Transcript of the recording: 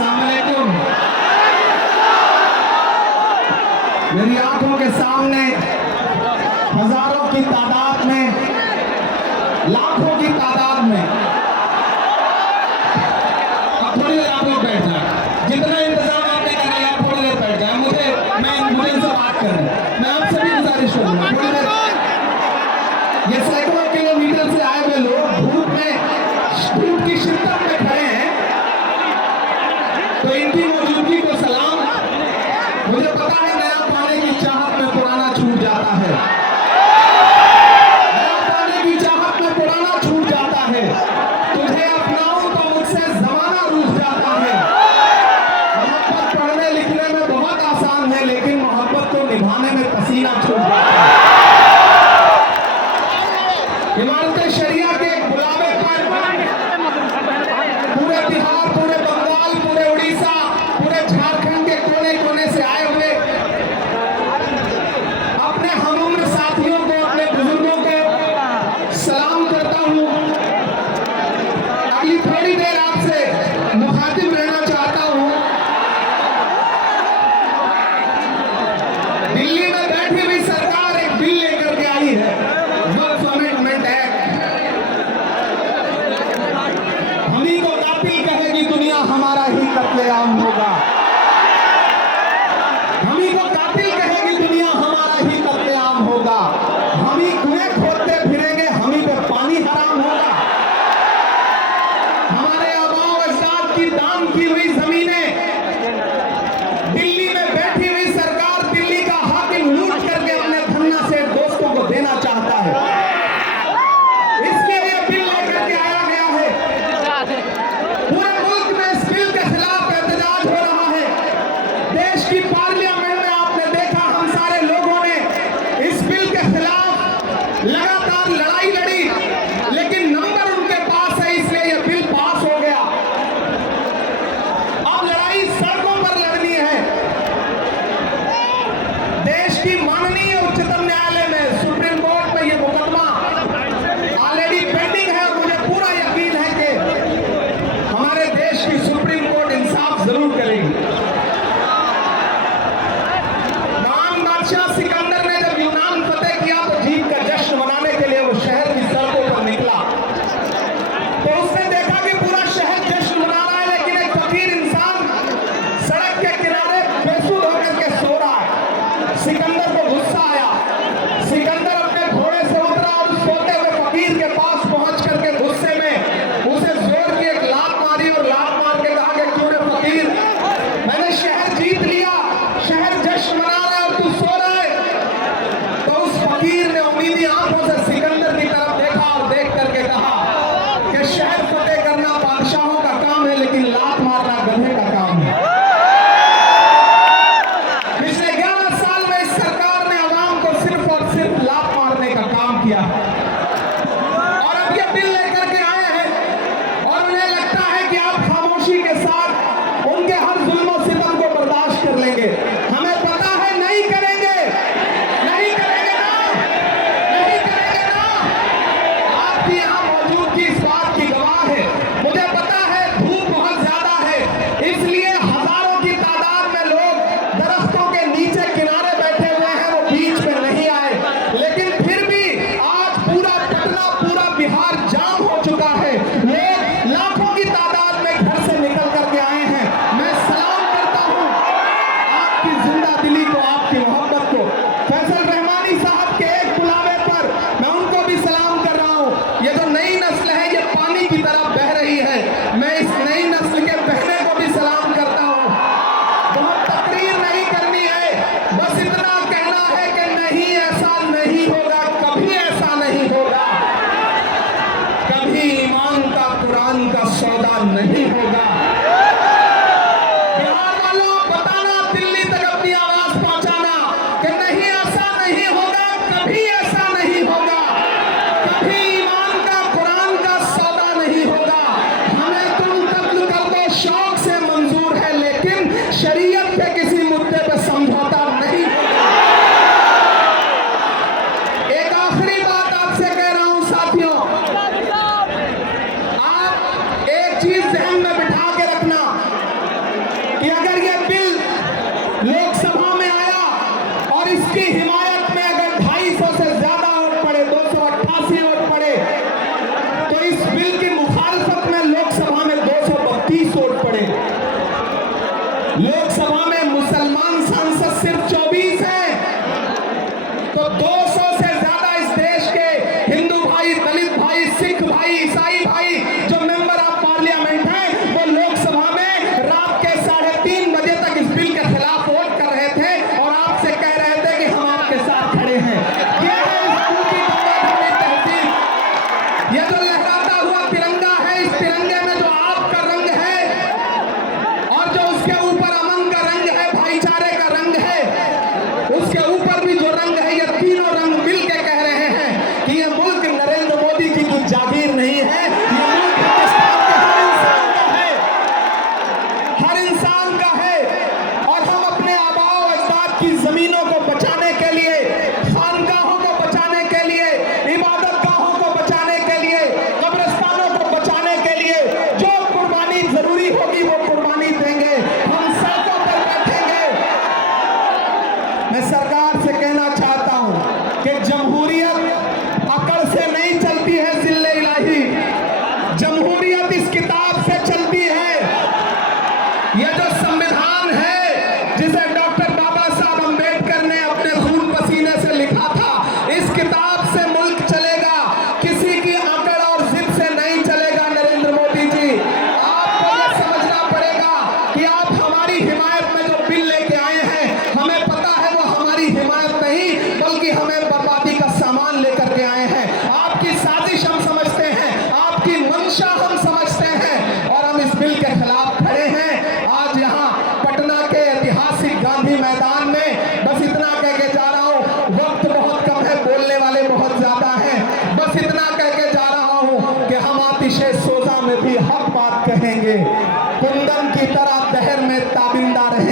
अस्सलामुअलैकुम। मेरी आंखों के सामने हजारों की तादाद में, लाखों की तादाद में, अब थोड़ी देर आप लोग बैठ जाए, जितना इंतजाम आपने करना है आप थोड़ी देर बैठ जाए। मुझे इनसे बात करना है, मैं आपसे भी गुजारिश करूंगा थोड़ी देर। ये सैकड़ों किलोमीटर से आए हुए लोग धूप की शिद्दत में खड़े हैं, तो इनकी मौजूदगी को सलाम। मुझे पता है नया पाने की चाहत में पुराना छूट जाता है, नया पाने की चाहत में पुराना छूट जाता है। तुझे अपनाऊं तो मुझसे जमाना रूठ जाता है। मोहब्बत पढ़ने लिखने में बहुत आसान है, लेकिन मोहब्बत को निभाने में पसीना छूट जाता है। इमारत शरिया के एक बुलावे पर पूरे बिहार, पूरे बंगाल, पूरे उड़ीसा, पूरे झारखंड के कोने कोने से आए हुए अपने हमउम्र साथियों को, अपने बुजुर्गों को सलाम करता हूं। अगली थोड़ी देर आपसे मुखातिब रहना चाहता हूं। दिल्ली में बैठी हुई सरकार एक बिल लेकर के आई है, वक्फ अमेंडमेंट एक्ट। हमी को कातिल कहेगी दुनिया, हमारा ही कत्लेआम होगा। हमी को कातिल कहेगी दुनिया, हमारा ही कत्लेआम होगा। हमी कुएं खोदते फिरेंगे, हमी पे पानी हराम होगा। हमारे आबाओ अजदाद की दान की हुई जमीनें दिल्ली में बैठी हुई सरकार, दिल्ली का हाकिम लूट करके अपने धन्ना से दोस्तों को देना चाहता है। इसके लिए बिल लेकर के आया गया है। पूरे मुल्क में इस बिल के खिलाफ एहतजाज हो रहा है। देश की पार्लियामेंट में आपने देखा, हम सारे लोगों ने इस बिल के खिलाफ लगातार लड़ाई लड़ी, लेकिन नंबर उनके पास है, इसलिए यह बिल पास हो गया। अब लड़ाई सड़कों पर लड़नी है। देश की माननीय उच्चतम न्यायालय में, सुप्रीम कोर्ट में यह मुकदमा ऑलरेडी पेंडिंग है। मुझे पूरा यकीन है कि हमारे देश की सुप्रीम कोर्ट इंसाफ जरूर करेगी। महान बादशाह सिकंदर ने जब यूनान फतेह किया तो जीत का जश्न मनाने के लिए वो शहर की सड़कों पर निकला, तो उसने देखा कि पूरा शहर जश्न मना रहा है, लेकिन एक फकीर इंसान सड़क के किनारे बेसुध होकर के सो रहा है। सिकंदर को गुस्सा आया। सिकंदर अपने घोड़े से उतरा और उस सोते हुए फकीर के पास पहुंच करके गुस्से में उसे जोर की एक लात मारी और लात मार के कहा कि क्यों रे फकीर, मैंने शहर जीत लिया, शहर जश्न मना रहा है और तू सो रहा है। तो उस फकीर ने उम्मीदी आंखों से सिकंदर की तरफ देखा और देख करके कहा कि शहर फतेह करना बादशाहों का काम है, लेकिन लात मारना गधे का काम है। पिछले 11 साल में इस सरकार ने आवाम को सिर्फ और सिर्फ लात मारने का काम किया है। और अब ये बिल लेकर के आए हैं और उन्हें लगता है कि आप खामोशी के साथ उनके हर जुल्म और सितम को बर्दाश्त कर लेंगे। हमें पता है नहीं करेंगे, नहीं करेंगे ना, नहीं करेंगे ना। आपकी यहाँ मौजूदगी इस बात की गवाह है। मुझे पता है धूप बहुत ज्यादा है, इसलिए हजारों की तादाद में लोग दरख्तों के नीचे किनारे बैठे हुए हैं, वो बीच में नहीं आए। लेकिन फिर भी आज पूरा पटना, पूरा बिहार जाम हो चुका है। लोग लाखों की तादाद में घर से निकल करके आए हैं। मैं सलाम करता हूं आपकी जिंदा दिली को, आपकी मोहब्बत को। फैसल रहमानी साहब के एक बुलावे पर मैं उनको भी सलाम कर रहा हूं। ये जो नई नस्ल है, ये पानी की तरफ बह रही है। मैं इस नई नस्ल के बहने को भी सलाम करता लोकसभा में मुसलमान सांसद सिर्फ 24 हैं, तो 200 से ज्यादा इस देश के हिंदू भाई, दलित भाई, सिख भाई, ईसाई भाई जो मेंबर ऑफ पार्लियामेंट हैं, वो लोकसभा में रात के 3:30 बजे तक इस बिल के खिलाफ वोट कर रहे थे और आपसे कह रहे थे कि हम आपके साथ खड़े हैं। ये है इस टूटी दंगाधर्मी तहजीब। ये जो लहराता हुआ तिरंगा है, इस तिरंगे में जो आपका रंग है और जो उसके ऊपर अमन का रंग है, भाईचारे का रंग है, उसके ऊपर भी जो रंग है, ये तीनों रंग मिल के कह रहे हैं कि ये मुल्क नरेंद्र मोदी की कोई जागीर नहीं है, ये मुल्क हिंदुस्तान के हर इंसान का है। और हम अपने आबाओ अजदाद की जमीनों को बचाने के लिए, खानगाहों को बचाने के लिए, इबादत गाहों को बचाने के लिए, कब्रिस्तानों को बचाने के लिए जो कुर्बानी जरूरी होगी वो कुर्बानी देंगे। हम सड़कों पर बैठेंगे। मैं सरकार से कहना चाहता हूं कि जमहूरियत अकड़ से नहीं चलती है, जिल्ले इलाही, जमहूरियत इस किताब से चलती है। यह जो संविधान है जिसे डॉक्टर बाबा साहब अंबेडकर ने अपने खून पसीने से लिखा था, इस किताब से मुल्क चलेगा, किसी की अकड़ और जिद से नहीं चलेगा। नरेंद्र मोदी जी, आपको यह समझना पड़ेगा कि आप हमारी हिमायत में जो बिल लेके आए हैं, हमें पता है वो हमारी हिमायत नहीं बल्कि हमें बर्बादी का सामान लेकर के आए हैं। आपकी साजिश हम समझते हैं, आपकी मंशा हम समझते हैं और हम इस बिल के खिलाफ खड़े हैं। आज यहाँ पटना के ऐतिहासिक गांधी मैदान में बस इतना कह के जा रहा हूँ, वक्त बहुत कम है, बोलने वाले बहुत ज्यादा हैं। बस इतना कह के जा रहा हूँ कि हम आतिशे सोजा में भी हक बात कहेंगे, कुंदन की तरह दहर में ताबिंदा रहे।